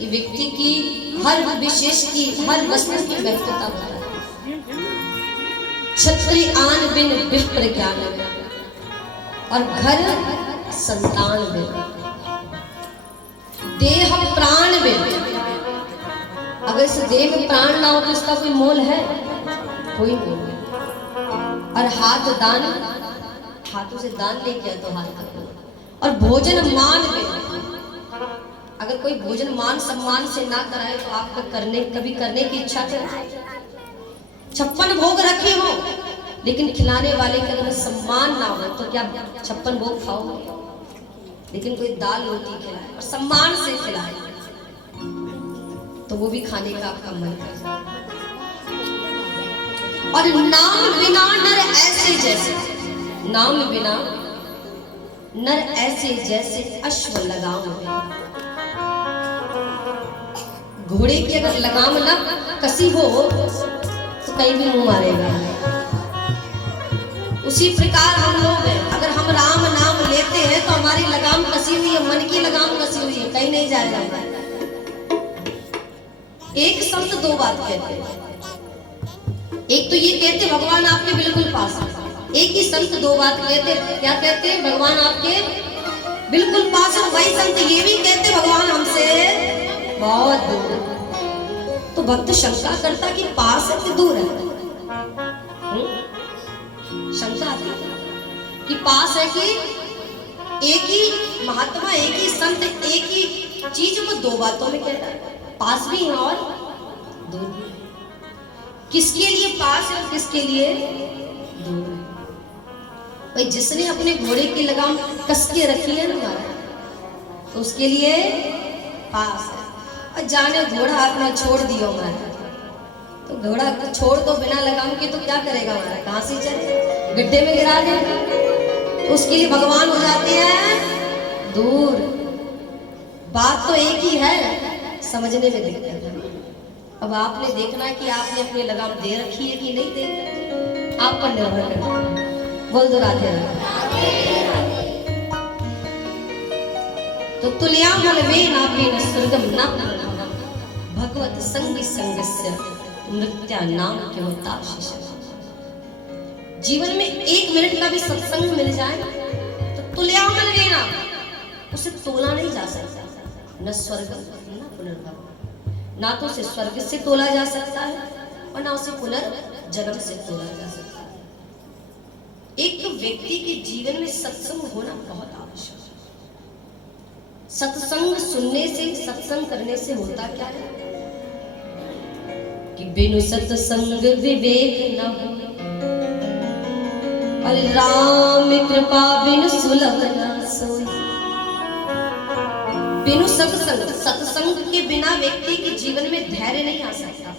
ये व्यक्ति की हर विशेष की, हर वस्तु की महत्वता बताती है। क्षत्रिय आन बिन विप्र ज्ञान, और घर संतान बिन, देह प्राण बिन। अगर इस देह में प्राण ना हो तो इसका कोई मोल है? कोई नहीं। और हाथ दान, हाथों से दान लेके तो हाथ का। और भोजन मान बिन, अगर कोई भोजन मान सम्मान से ना कराए तो आपका कभी करने की इच्छा कराए। 56 भोग रखे हो लेकिन खिलाने वाले का अगर सम्मान ना हो तो क्या 56 भोग खाओगे? लेकिन कोई दाल रोटी खिलाए और सम्मान से खिलाए तो वो भी खाने का आपका मन करता है। और नाम बिना नर ऐसे जैसे, नाम बिना नर ऐसे जैसे अश्व लगाम में। घोड़े की अगर लगाम ना कसी हो तो कहीं भी मुंह मारेगा। उसी प्रकार हम लोग हैं, अगर हम राम नाम लेते हैं तो हमारी लगाम कसी हुई है, मन की लगाम कसी हुई है, कहीं नहीं जाएगा। एक संत दो बात कहते हैं, एक तो ये कहते भगवान आपके बिल्कुल पास है, एक ही संत दो बात कहते, क्या कहते हैं? भगवान आपके बिल्कुल पास है। वही संत ये भी कहते भगवान हमसे बहुत दूर है। तो भक्त शंका करता कि पास है कि दूर है? शंका आती कि पास है कि एक ही महात्मा, एक ही संत एक ही चीज को दो बातों में कहता है, पास भी है और दूर भी। किसके लिए पास है और किसके लिए दूर है? भाई जिसने अपने घोड़े की लगाम कस के रखी है ना महाराज, तो उसके लिए पास है। और जाने घोड़ा अपना छोड़ दियो महाराज, तो घोड़ा छोड़ दो बिना लगाम के तो क्या करेगा महाराज? कहां से चले? गड्ढे में गिरा देगा। तो उसके लिए भगवान हो जाते हैं दूर। बात तो एक ही है, समझने में दिक्कत है। अब आपने देखना है कि आपने अपनी लगाम दे रखी है कि नहीं दे रखी, आप पर निर्भर करता है। बोल दो राधे राधे। तो तुल्या मलवे नाभेन स्वर्गम न भगवत संगी संगस्य नृत्या नाम किमताशिष। जीवन में 1 मिनट का भी सत्संग मिल जाए तो तुल्या मलवे ना, उसे तोला नहीं जा सकता। न स्वर्ग न पुनर्भव, ना तो उसे स्वर्ग से तोला जा सकता है और ना उसे पुनर्जन्म से तोला जा सकता है। एक तो व्यक्ति के जीवन में सत्संग होना बहुत आवश्यक है। सत्संग सुनने से, सत्संग करने से होता क्या है कि बिनु सत्संग विवेक न हो, और राम कृपा बिनु सुलभ न सोई। बिनु सत्संग, सत्संग के बिना व्यक्ति के जीवन में धैर्य नहीं आ सकता,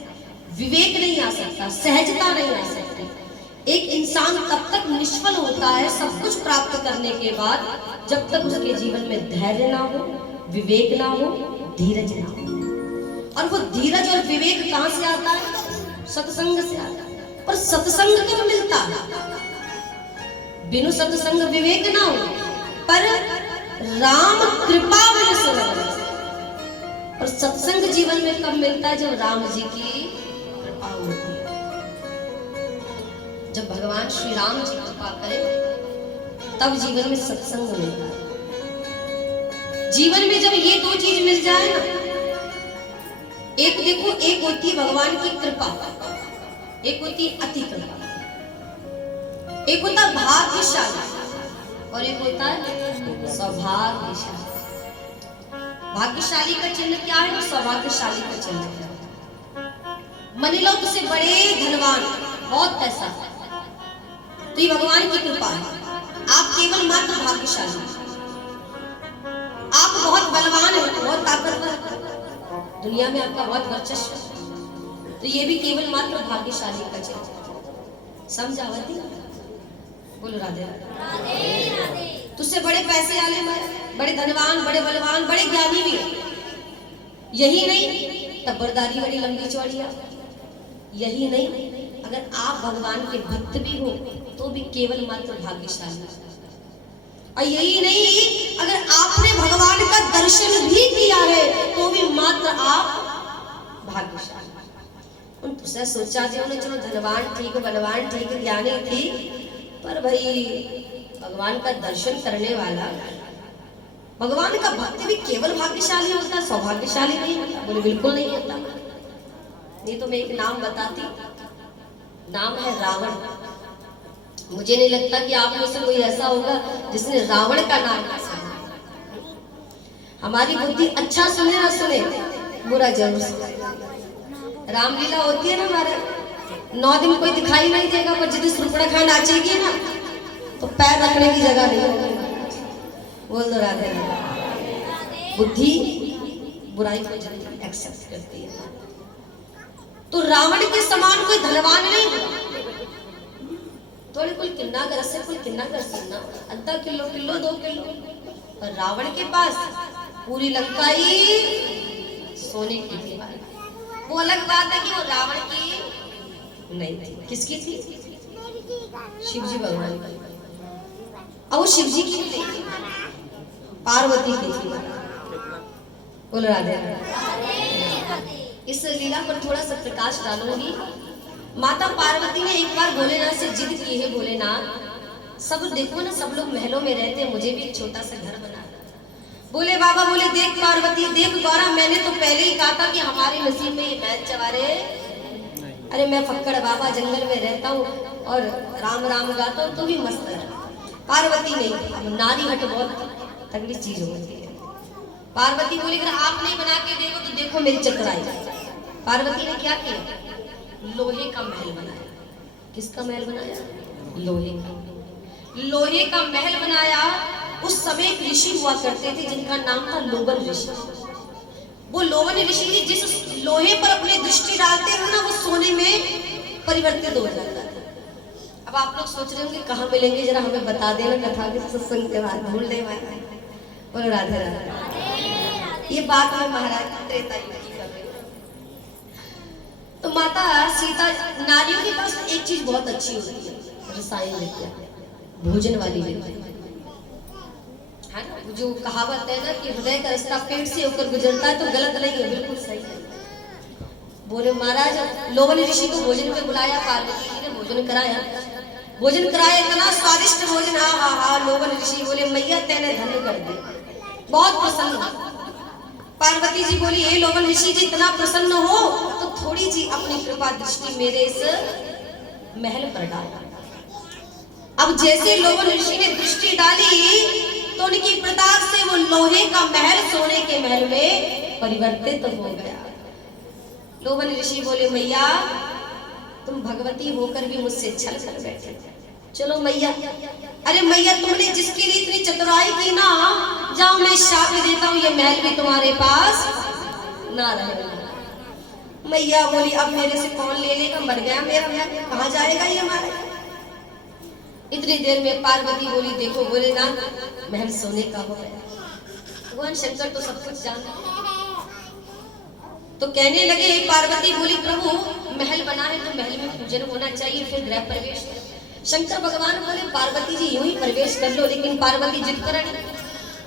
विवेक नहीं आ सकता, सहजता नहीं आ सकती। एक इंसान तब तक निष्फल होता है सब कुछ प्राप्त करने के बाद जब तक उसके जीवन में धैर्य ना हो, विवेक ना हो, धीरज ना हो। और वो धीरज और विवेक कहां से आता है? सत्संग से आता है। पर सत्संग कब मिलता है? बिनु सत्संग विवेक ना हो, पर राम कृपा बिनु सुलभ। और सत्संग जीवन में कब मिलता है? जब राम जी की कृपा होती है, जब भगवान श्री राम जी कृपा करें तब जीवन में सत्संग मिलता है। जीवन में जब ये 2 चीज मिल जाए ना, एक देखो, एक होती है भगवान की कृपा, एक होती है अति कृपा, एक होता है भाग्यशाली और एक होता है सौभाग्यशाली। भाग्यशाली का चिन्ह क्या है? सौभाग्यशाली का चिन्ह है। मान लो तुझसे बड़े धनवान, बहुत पैसा, तो ये भगवान की कृपा है। आप केवल मात्र भाग्यशाली, आप बहुत बलवान हैं, बहुत ताकतवर, दुनिया में आपका बहुत वर्चस्व, तो ये भी केवल मात्र भाग्यशाली का चिन्ह। समझावती? बोलो राधे राधे। तुझसे बड़े पैसे वाले, बड़े धनवान, बड़े बलवान, बड़े ज्ञानी भी, यही नहीं तब्बरदारी बड़ी लंबी चौड़ी है। यही नहीं, अगर आप भगवान के भक्त भी हो तो भी केवल मात्र भाग्यशाली। और यही नहीं, अगर आपने भगवान का दर्शन भी किया है तो भी मात्र भाग्यशाली। उन तुझसे सोचा जी उन्हें चलो धनवान ठीक बलवान ठीक ज्ञानी थी, पर भाई भगवान का दर्शन करने वाला, भगवान का भक्त भी केवल भाग्यशाली होता है, सौभाग्यशाली नहीं होता। बोले बिल्कुल नहीं होता। नहीं तो मैं एक नाम बताती, नाम है रावण। मुझे नहीं लगता कि आप में से कोई ऐसा होगा जिसने रावण का नाम ना सुना। हमारी बुद्धि अच्छा सुने ना सुने, बुरा जरूर सुने। रामलीला होती है ना हमारे, 9 दिन कोई दिखाई नहीं देगा, पर जिस दिन सुर्पणखा नाचेगी ना तो पैर रखने की जगह नहीं होगी। बोल दो राधे राधे। बुद्धि बुराई को जल्दी एक्सेप्ट करती है। तो रावण के समान कोई धनवान नहीं हुआ। थोड़ी कोई किन्ना कर से कोई किन्ना कर सुनना, आधा किलो 2 किलो, पर रावण के पास पूरी लंका ही सोने की थी। वो अलग बात है कि वो रावण की नहीं थी। किसकी थी? शिवजी भगवान की। और वो शिवजी की नहीं थी, पार्वती की थी। बोल राधे राधे। इस लीला पर थोड़ा सा प्रकाश डालूंगी। माता पार्वती ने एक बार भोलेनाथ से जिद की है, भोलेनाथ सब देखो ना, सब लोग महलों में रहते हैं, मुझे भी एक छोटा सा घर बना। बोले बाबा, बोले देख पार्वती देख गौरा, मैंने तो पहले ही कहा था कि हमारे नसीब में ये महल चवारे। अरे मैं फक्कड़ बाबा जंगल में रहता हूँ और राम राम गाता हूँ तो भी मस्त है। पार्वती नहीं, अब नारी हट बहुत तगड़ी चीज होती है। पार्वती बोली अगर आप नहीं बना के देखो तो देखो मेरी चतुराई। पार्वती ने क्या किया? लोहे का महल बनाया। किसका महल बनाया? लोहे का। लोहे का महल बनाया। उस समय एक ऋषि हुआ करते थे जिनका नाम था लोभन ऋषि। वो लोभन ऋषि जिस लोहे पर अपनी दृष्टि डालते थे ना, वो सोने में परिवर्तित हो जाता था। अब आप लोग सोच रहे होंगे कहाँ मिलेंगे, जरा हमें बता देना कथा के सत्संग के बाद। भूलने वाला बोलो राधे राधे। ये बात मैं महाराज त्रेता युग की कर रही हूँ। तो माता सीता, नारियों के पास एक चीज बहुत अच्छी होती है, रसायन विद्या, भोजन वाली विद्या है ना। जो कहावत है ना कि हृदय का रास्ता पेट से होकर गुजरता है, तो गलत नहीं है, बिल्कुल सही है। बोले महाराज, लोभन ऋषि को भोजन पे बुलाया, पार्वती जी ने भोजन कराया। भोजन कराया, इतना स्वादिष्ट भोजन, हाँ हाँ हाँ। लोभन ऋषि बोले मैया तेने धन्य कर दिया, बहुत प्रसन्न। पार्वती जी बोली हे लोभन ऋषि जी, इतना प्रसन्न हो तो थोड़ी सी अपनी कृपा दृष्टि मेरे इस महल पर डाला। अब जैसे लोभन ऋषि ने दृष्टि डाली तो उनकी प्रताप से वो लोहे का महल सोने के महल में परिवर्तित हो गया। लोभन ऋषि बोले मैया तुम भगवती होकर भी मुझसे छल कर बैठे। चलो मैया, अरे मैया तुमने जिसके लिए इतनी चतुराई की ना, जाओ मैं शाप देता हूँ ये महल भी तुम्हारे पास ना रहे। मैया बोली अब मेरे से कौन ले लेगा, मर गया मेरा महल, कहाँ जाएगा ये हमारा। इतनी देर में पार्वती बोली देखो भोलेनाथ महल सोने का हो गया। भगवान शंकर तो सब कुछ जानते, तो कहने लगे पार्वती बोली प्रभु महल बना है तो महल में पूजन होना चाहिए, फिर गृह प्रवेश। शंकर भगवान बोले पार्वती जी यूं ही प्रवेश कर लो, लेकिन पार्वती जिद करें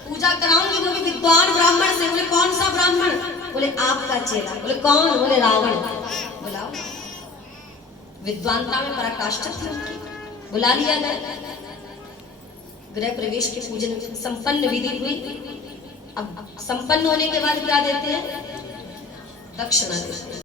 पूजा कराऊंगी वो भी विद्वान ब्राह्मण से। बोले कौन सा ब्राह्मण? बोले आपका चेला। बोले कौन? बोले रावण। बुलाओ। विद्वानता में पराकाष्ठा थी उनकी, बुला लिया गया। गृह प्रवेश के पूजन संपन्न विधि हुई। अब संपन्न होने के बाद क्या देते हैं? दक्षिणा देते हैं।